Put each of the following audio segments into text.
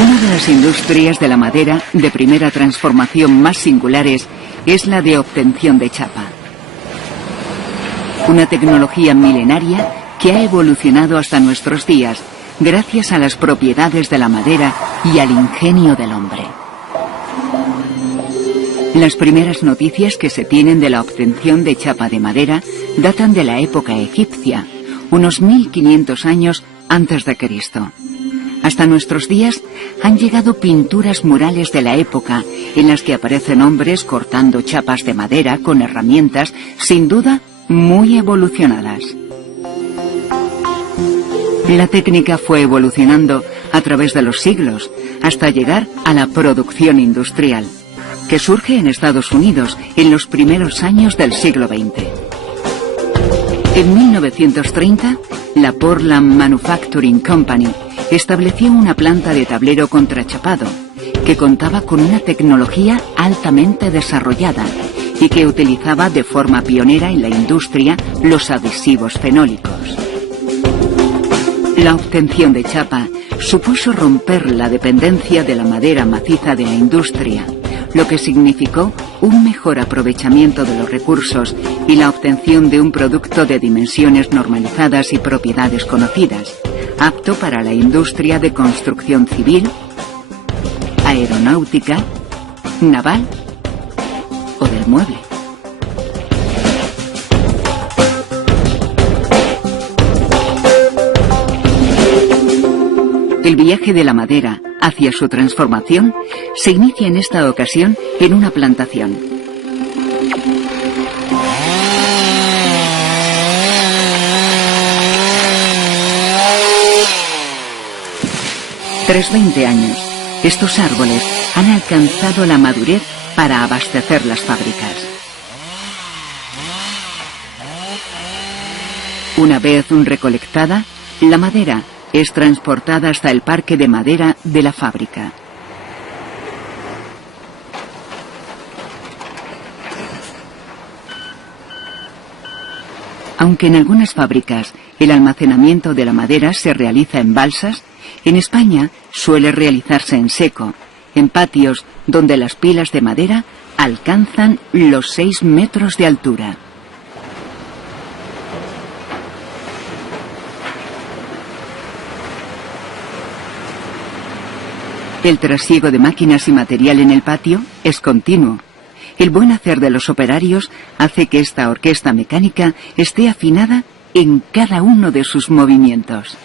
Una de las industrias de la madera de primera transformación más singulares es la de obtención de chapa. Una tecnología milenaria que ha evolucionado hasta nuestros días gracias a las propiedades de la madera y al ingenio del hombre. Las primeras noticias que se tienen de la obtención de chapa de madera datan de la época egipcia, unos 1500 años antes de Cristo. Hasta nuestros días han llegado pinturas murales de la época en las que aparecen hombres cortando chapas de madera con herramientas, sin duda, muy evolucionadas. La técnica fue evolucionando a través de los siglos hasta llegar a la producción industrial, que surge en Estados Unidos en los primeros años del siglo XX. En 1930, la Portland Manufacturing Company estableció una planta de tablero contrachapado que contaba con una tecnología altamente desarrollada y que utilizaba de forma pionera en la industria los adhesivos fenólicos. La obtención de chapa supuso romper la dependencia de la madera maciza de la industria, lo que significó un mejor aprovechamiento de los recursos y la obtención de un producto de dimensiones normalizadas y propiedades conocidas, apto para la industria de construcción civil, aeronáutica, naval o del mueble. El viaje de la madera hacia su transformación se inicia en esta ocasión en una plantación. Tras 20 años, estos árboles han alcanzado la madurez para abastecer las fábricas. Una vez recolectada, la madera es transportada hasta el parque de madera de la fábrica. Aunque en algunas fábricas el almacenamiento de la madera se realiza en balsas, en España suele realizarse en seco, en patios donde las pilas de madera alcanzan los 6 metros de altura. El trasiego de máquinas y material en el patio es continuo. El buen hacer de los operarios hace que esta orquesta mecánica esté afinada en cada uno de sus movimientos.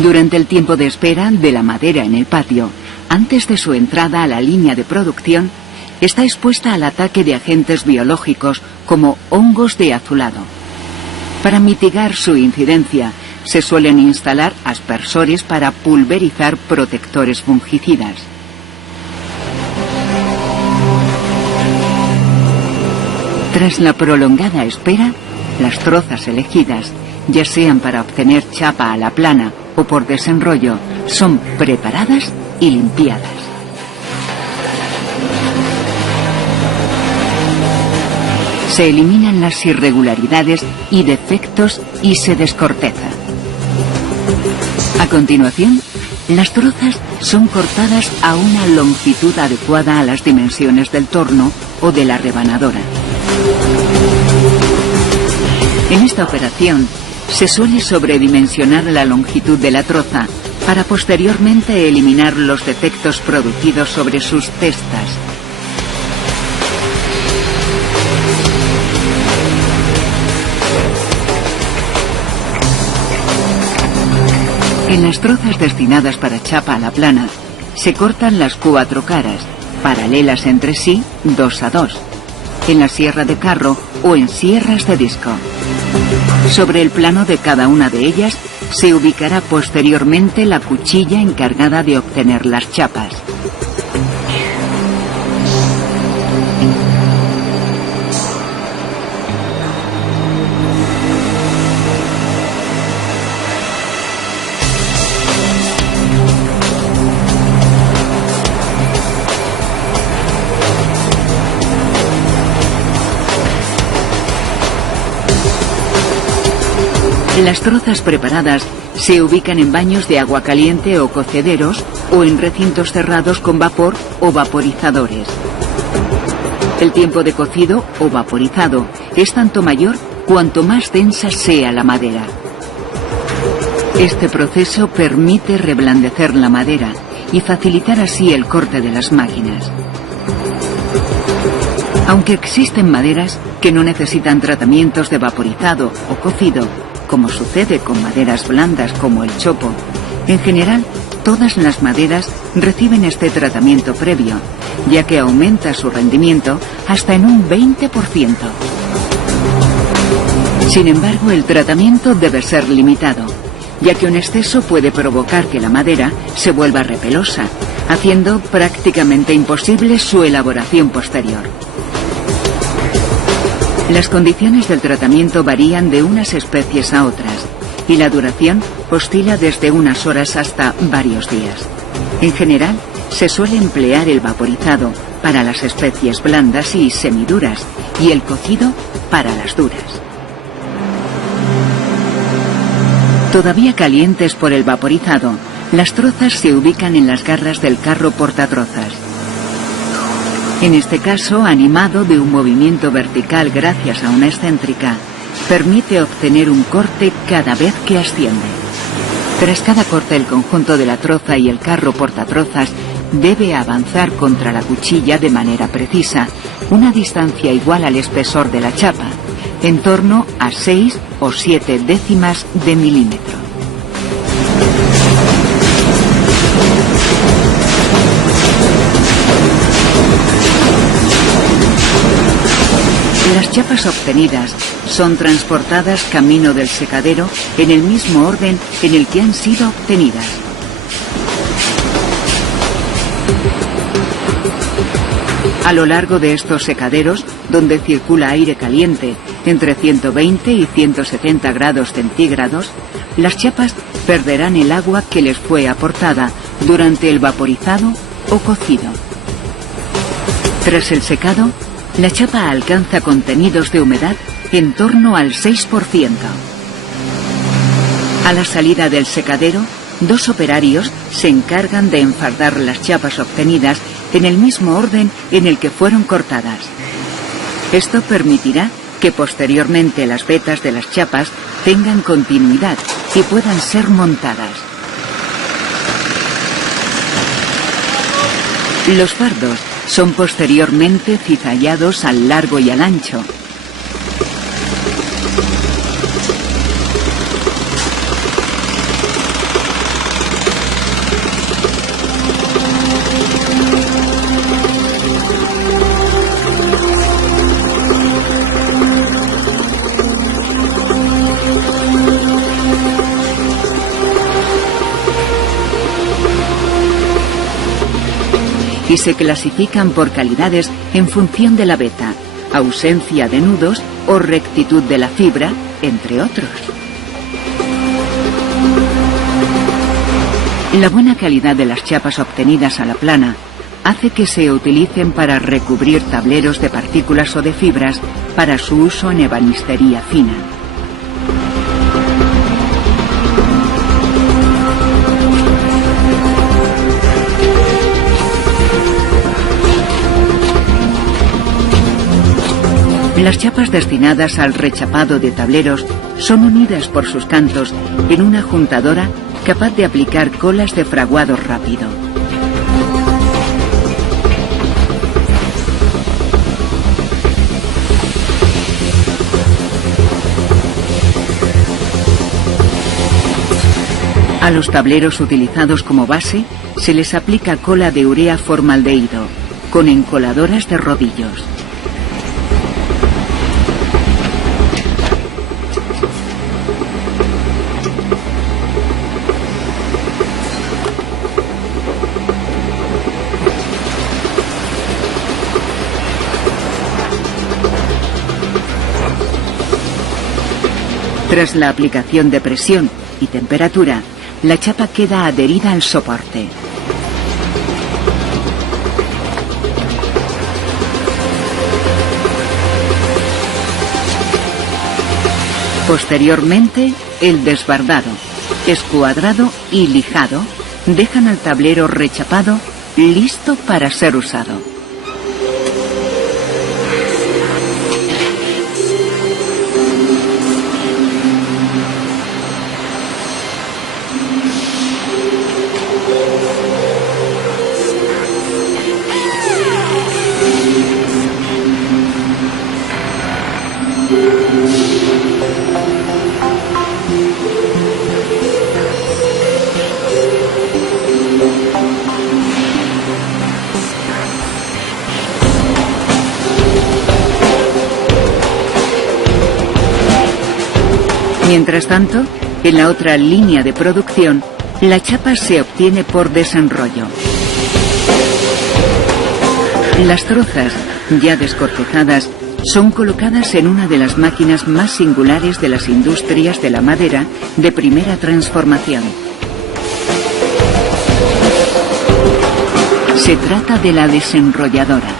Durante el tiempo de espera de la madera en el patio, antes de su entrada a la línea de producción, está expuesta al ataque de agentes biológicos como hongos de azulado. Para mitigar su incidencia, se suelen instalar aspersores para pulverizar protectores fungicidas. Tras la prolongada espera, las trozas elegidas, ya sean para obtener chapa a la plana o por desenrollo, son preparadas y limpiadas. Se eliminan las irregularidades y defectos y se descorteza. A continuación, las trozas son cortadas a una longitud adecuada a las dimensiones del torno o de la rebanadora. En esta operación, se suele sobredimensionar la longitud de la troza para posteriormente eliminar los defectos producidos sobre sus testas. En las trozas destinadas para chapa a la plana, se cortan las 4 caras, paralelas entre sí, 2 a 2, en la sierra de carro o en sierras de disco. Sobre el plano de cada una de ellas se ubicará posteriormente la cuchilla encargada de obtener las chapas. Las trozas preparadas se ubican en baños de agua caliente o cocederos o en recintos cerrados con vapor o vaporizadores. El tiempo de cocido o vaporizado es tanto mayor cuanto más densa sea la madera. Este proceso permite reblandecer la madera y facilitar así el corte de las máquinas. Aunque existen maderas que no necesitan tratamientos de vaporizado o cocido, como sucede con maderas blandas como el chopo, en general todas las maderas reciben este tratamiento previo, ya que aumenta su rendimiento hasta en un 20%. Sin embargo, el tratamiento debe ser limitado, ya que un exceso puede provocar que la madera se vuelva repelosa, haciendo prácticamente imposible su elaboración posterior. Las condiciones del tratamiento varían de unas especies a otras, y la duración oscila desde unas horas hasta varios días. En general, se suele emplear el vaporizado para las especies blandas y semiduras, y el cocido para las duras. Todavía calientes por el vaporizado, las trozas se ubican en las garras del carro portatrozas. En este caso, animado de un movimiento vertical gracias a una excéntrica, permite obtener un corte cada vez que asciende. Tras cada corte, el conjunto de la troza y el carro portatrozas debe avanzar contra la cuchilla de manera precisa, una distancia igual al espesor de la chapa, en torno a 6 o 7 décimas de milímetro. Las chapas obtenidas son transportadas camino del secadero en el mismo orden en el que han sido obtenidas. A lo largo de estos secaderos, donde circula aire caliente entre 120 y 170 grados centígrados, las chapas perderán el agua que les fue aportada durante el vaporizado o cocido. Tras el secado, la chapa alcanza contenidos de humedad en torno al 6%. A la salida del secadero, 2 operarios se encargan de enfardar las chapas obtenidas en el mismo orden en el que fueron cortadas. Esto permitirá que posteriormente las vetas de las chapas tengan continuidad y puedan ser montadas. Los fardos son posteriormente cizallados al largo y al ancho. Y se clasifican por calidades en función de la veta, ausencia de nudos o rectitud de la fibra, entre otros. La buena calidad de las chapas obtenidas a la plana hace que se utilicen para recubrir tableros de partículas o de fibras para su uso en ebanistería fina. Las chapas destinadas al rechapado de tableros son unidas por sus cantos en una juntadora capaz de aplicar colas de fraguado rápido. A los tableros utilizados como base se les aplica cola de urea formaldehído, con encoladoras de rodillos. Tras la aplicación de presión y temperatura, la chapa queda adherida al soporte. Posteriormente, el desbardado, escuadrado y lijado dejan al tablero rechapado listo para ser usado. Mientras tanto, en la otra línea de producción, la chapa se obtiene por desenrollo. Las trozas, ya descortejadas, son colocadas en una de las máquinas más singulares de las industrias de la madera de primera transformación. Se trata de la desenrolladora.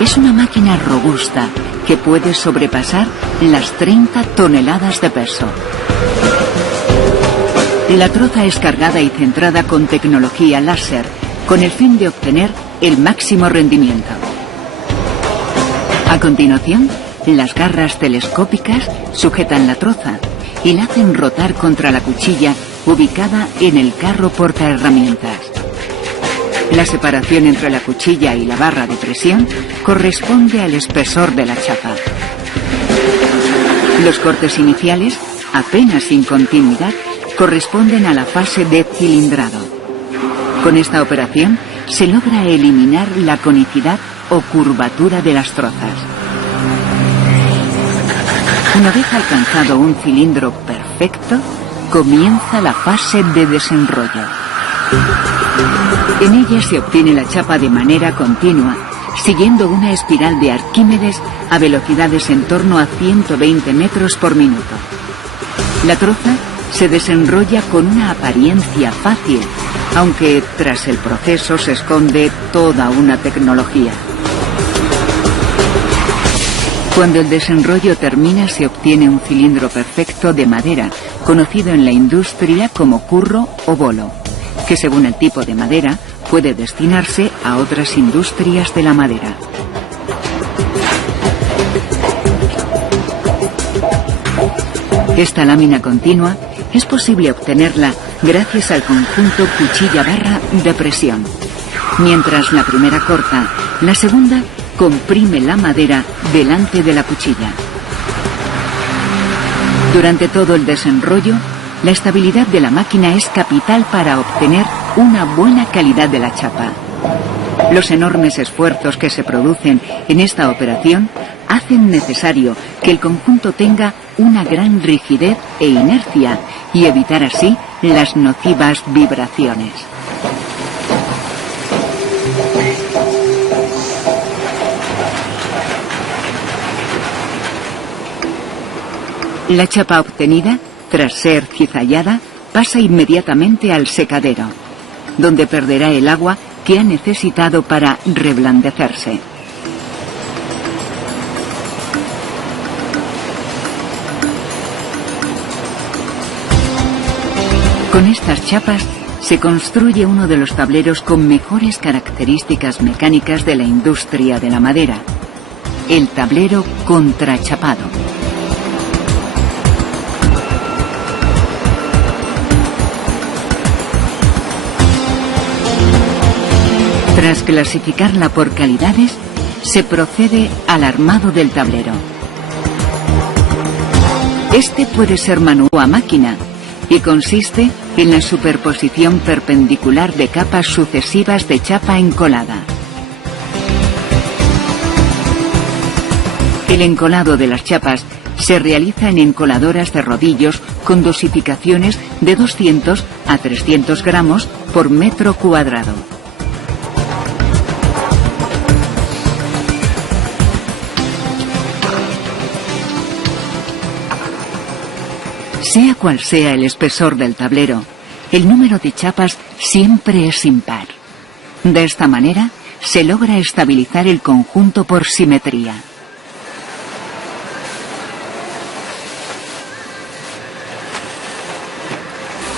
Es una máquina robusta que puede sobrepasar las 30 toneladas de peso. La troza es cargada y centrada con tecnología láser, con el fin de obtener el máximo rendimiento. A continuación, las garras telescópicas sujetan la troza y la hacen rotar contra la cuchilla ubicada en el carro portaherramientas. La separación entre la cuchilla y la barra de presión corresponde al espesor de la chapa. Los cortes iniciales, apenas sin continuidad, corresponden a la fase de cilindrado. Con esta operación se logra eliminar la conicidad o curvatura de las trozas. Una vez alcanzado un cilindro perfecto, comienza la fase de desenrollo. En ella se obtiene la chapa de manera continua, siguiendo una espiral de Arquímedes a velocidades en torno a 120 metros por minuto. La troza se desenrolla con una apariencia fácil, aunque tras el proceso se esconde toda una tecnología. Cuando el desenrollo termina, se obtiene un cilindro perfecto de madera, conocido en la industria como curro o bolo, que según el tipo de madera puede destinarse a otras industrias de la madera. Esta lámina continua es posible obtenerla gracias al conjunto cuchilla-barra de presión. Mientras la primera corta, la segunda comprime la madera delante de la cuchilla. Durante todo el desenrollo, la estabilidad de la máquina es capital para obtener una buena calidad de la chapa. Los enormes esfuerzos que se producen en esta operación hacen necesario que el conjunto tenga una gran rigidez e inercia y evitar así las nocivas vibraciones. La chapa obtenida, tras ser cizallada, pasa inmediatamente al secadero, donde perderá el agua que ha necesitado para reblandecerse. Con estas chapas se construye uno de los tableros con mejores características mecánicas de la industria de la madera, el tablero contrachapado. Tras clasificarla por calidades, se procede al armado del tablero. Este puede ser manual o a máquina y consiste en la superposición perpendicular de capas sucesivas de chapa encolada. El encolado de las chapas se realiza en encoladoras de rodillos con dosificaciones de 200 a 300 gramos por metro cuadrado. Sea cual sea el espesor del tablero, el número de chapas siempre es impar. De esta manera, se logra estabilizar el conjunto por simetría.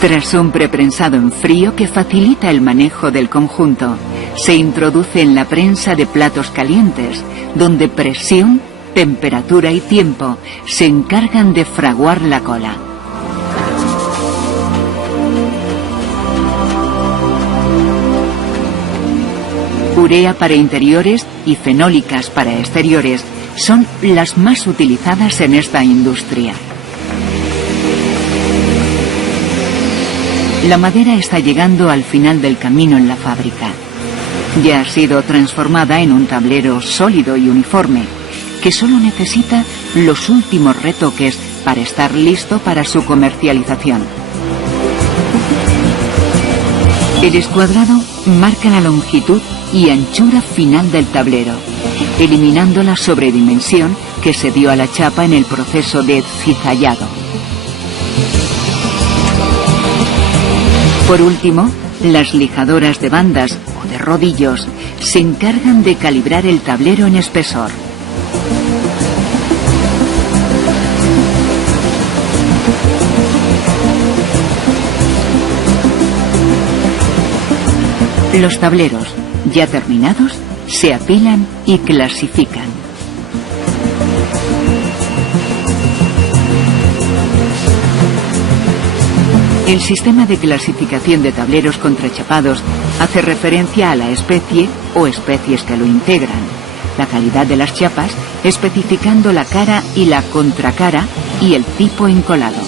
Tras un preprensado en frío que facilita el manejo del conjunto, se introduce en la prensa de platos calientes, donde presión, temperatura y tiempo se encargan de fraguar la cola. Urea para interiores y fenólicas para exteriores son las más utilizadas en esta industria. La madera está llegando al final del camino en la fábrica. Ya ha sido transformada en un tablero sólido y uniforme, que solo necesita los últimos retoques para estar listo para su comercialización. El escuadrado marca la longitud y anchura final del tablero, eliminando la sobredimensión que se dio a la chapa en el proceso de cizallado. Por último, las lijadoras de bandas o de rodillos se encargan de calibrar el tablero en espesor. Los tableros, ya terminados, se apilan y clasifican. El sistema de clasificación de tableros contrachapados hace referencia a la especie o especies que lo integran, la calidad de las chapas, especificando la cara y la contracara y el tipo encolado.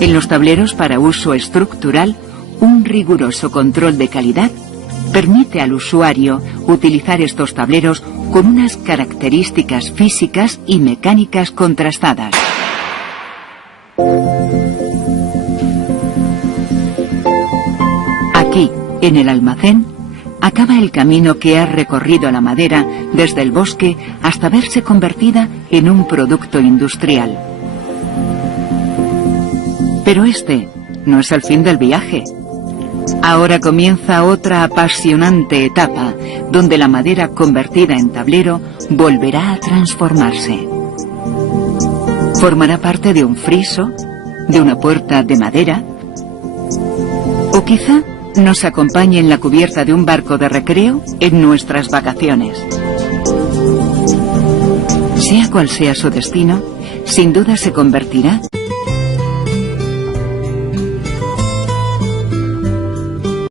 En los tableros para uso estructural, un riguroso control de calidad permite al usuario utilizar estos tableros con unas características físicas y mecánicas contrastadas. Aquí, en el almacén, acaba el camino que ha recorrido la madera desde el bosque hasta verse convertida en un producto industrial. Pero este no es el fin del viaje. Ahora comienza otra apasionante etapa, donde la madera convertida en tablero volverá a transformarse. Formará parte de un friso, de una puerta de madera, o quizá nos acompañe en la cubierta de un barco de recreo en nuestras vacaciones. Sea cual sea su destino, sin duda se convertirá